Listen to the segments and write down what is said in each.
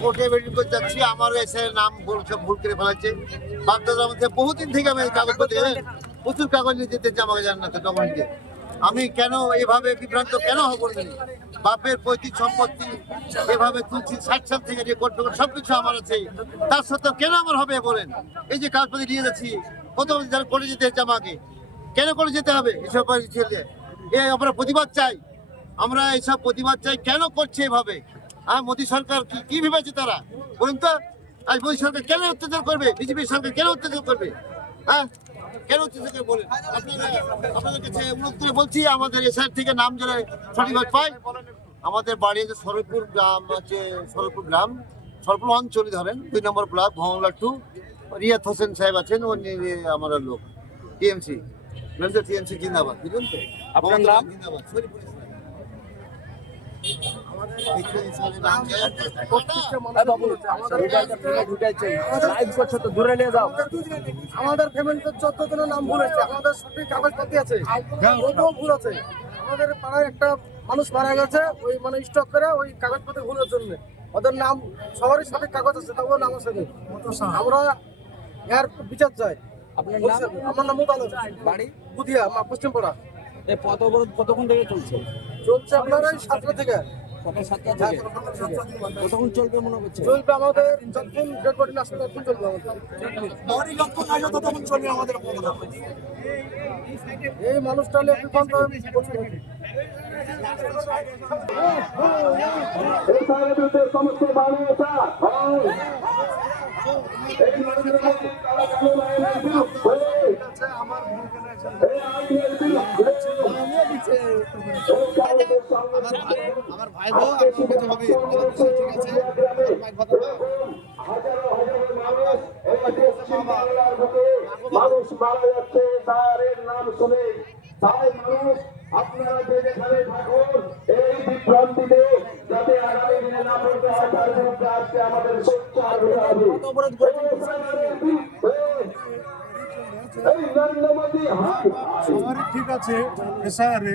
কোর্টে বেরিয়ে করে যাচ্ছি, আমার এসে নাম সব ভুল করে ফেলাচ্ছে। বাপদাদার মধ্যে বহুদিন থেকে আমি কাগজপত্র প্রচুর কাগজ নিয়ে যেতে আমাকে জান না তো ডকুমেন্টে। আমি কেন এভাবে বিভ্রান্ত কেন হবো? বাপের পৈতৃক সম্পত্তি এভাবে তুলছি, 60 সাল থেকে রেকর্ড ফেকর্ড সবকিছু আমার আছে, তার সত্ত্বেও কেন আমার হবে বলেন? এই যে কাগজপত্র নিয়ে যাচ্ছি, কত যারা করে যেতে হচ্ছে আমাকে, কেন করে যেতে হবে এসব? আমরা প্রতিবাদ চাই, আমরা এইসব প্রতিবাদ চাই। কেন করছে এভাবে? মোদী সরকার কি ভেবেছে তারা বলুন তো? আজ মোদী সরকার কেন অত্যাচার করবে? বিজেপি সরকার কেন অত্যাচার করবে? হ্যাঁ, কেন অত্যাচার বলেন? আপনাদের কাছে অনুরোধ করে বলছি, আমাদের এসআর থেকে নাম যারা সঠিকভাবে পায়। আমাদের বাড়ি যে সরলপুর গ্রাম আছে, সরলপুর গ্রাম, সরলপুর অঞ্চলে ধরেন 2 নম্বর ব্লক, ভঙ্গলা 2। রিয়াদ হোসেন সাহেব আছেন, ও আমার লোক টিএমসি, টিএমসি জিন্দাবাদ, বুঝলেন তো? আপনার নাম? জিন্দাবাদ। আমাদের ফ্যামিলিতে 14 জনের নাম ভুল আছে, আমাদের সঠিক কাগজপত্র আছে, তবুও ভুল আছে। আমাদের পাড়ায় একটা মানুষ মারা গেছে, ওই মানে স্টক করে ওই কাগজপত্র ভুলের জন্য। ওদের নাম সবারই সঠিক কাগজ আছে, তবুও নাম আছে। আমরা এর বিচার চাই। আপনার নাম? আমার নাম মুতাল বাড়ি? বুধিয়া, পশ্চিমপাড়া। এই পথ অবরোধ কতক্ষণ থেকে চলছে? চলছে আপনার ওই 7টা থেকে। সকাল 7টা থেকে কতক্ষণ চলবে মনে হচ্ছে? চলবে আমাদের যতক্ষণ ডেড বডি না আসবে ততক্ষণ চলবে আমাদের। এই মানুষটা নিয়ে বিভ্রান্ত সমস্ত মানবতা আমার ভাই বোন হবে, ঠিক আছে? মানুষ মারা যাচ্ছে তারের নাম শুনে, তাই মানুষ আপনারা যে যেখানে থাকুন এই বিভ্রান্তিতে যাতে আগামী দিনে না পড়তে হয় তার বিরুদ্ধে আজকে আমাদের সোচ্চার হতে হবে। এই নরেন্দ্র মোদী সবারই ঠিক আছে, এসআইআরে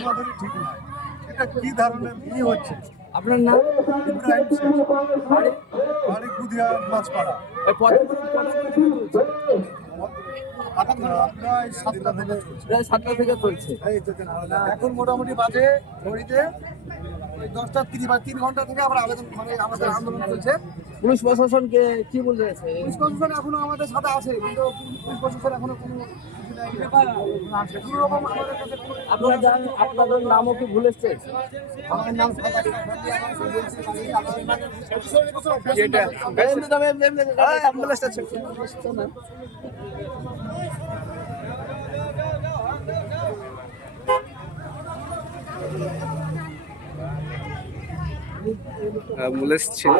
আমাদেরই ঠিক না। এটা কি ধরনের কি হচ্ছে? আপনার নাম? ইব্রাহিম শেখ, বাড়ি গুদিয়া মাছপাড়া। প্রায় 7টা থেকে চলছে। প্রায় 7টা থেকে চলছে। এখন মোটামুটি বাজে ঘড়িতে 10টা 30 বা 3 ঘন্টা থেকে আমরা আবেদন মানে আমাদের আন্দোলন চলছে। পুলিশ প্রশাসনকে কি বলতে আছে? পুলিশ প্রশাসন এখনো আমাদের সাথে আছে, কিন্তু পুলিশ প্রশাসন এখনো কোনো আপনারা জানেন আপনাদের নামও কি ভুল এসছে? আমার নাম অ্যাম্বুলেন্স ছিল।